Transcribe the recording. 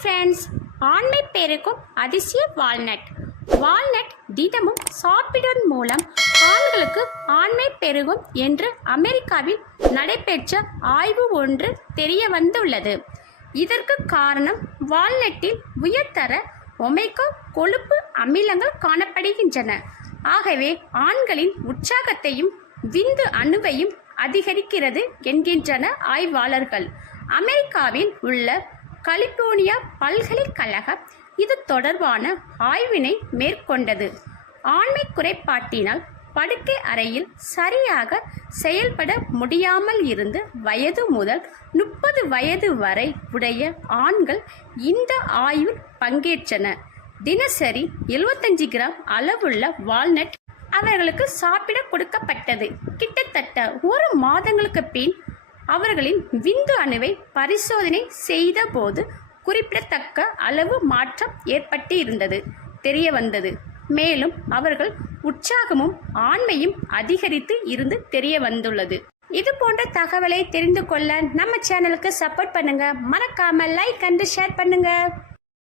Friends ஆண்மை பெருக்கும் அதிசய வால்நட். வால்நட் தினமும் சாப்பிடுவதன் மூலம் ஆண்களுக்கு ஆண்மை பெருகும் என்று அமெரிக்காவில் நடைபெற்ற ஆய்வு ஒன்று தெரிய வந்துள்ளது. இதற்கு காரணம் வால்நட்டில் உயர்தர ஒமைக்கோ கொழுப்பு அமிலங்கள் காணப்படுகின்றன. ஆகவே ஆண்களின் உற்சாகத்தையும் விந்து அணுவையும் அதிகரிக்கிறது என்கின்றன ஆய்வாளர்கள். அமெரிக்காவில் உள்ள கலிபோர்னியா பல்கலைக்கழகம் இது தொடர்பான ஆய்வினை மேற்கொண்டது. ஆண்மை குறைபாட்டினால் படுக்கை அறையில் சரியாக செயல்பட முடியாமல் இருந்து வயது முதல் முப்பது வயது வரை உடைய ஆண்கள் இந்த ஆய்வில் பங்கேற்றனர். தினசரி 75 கிராம் அளவுள்ள வால்நட் அவர்களுக்கு சாப்பிட கொடுக்கப்பட்டது. கிட்டத்தட்ட ஒரு மாதங்களுக்கு பின் அவர்களின் விந்து அணுவை பரிசோதனை செய்த போது குறிப்பிடத்தக்க அளவு மாற்றம் ஏற்பட்டு இருந்தது தெரிய வந்தது மேலும் அவர்கள் உற்சாகமும் ஆண்மையும் அதிகரித்து இருந்து தெரிய வந்துள்ளது இது போன்ற தகவலை தெரிந்து கொள்ள நம்ம சேனலுக்கு சப்போர்ட் பண்ணுங்க. மறக்காம லைக் அண்ட் ஷேர் பண்ணுங்க.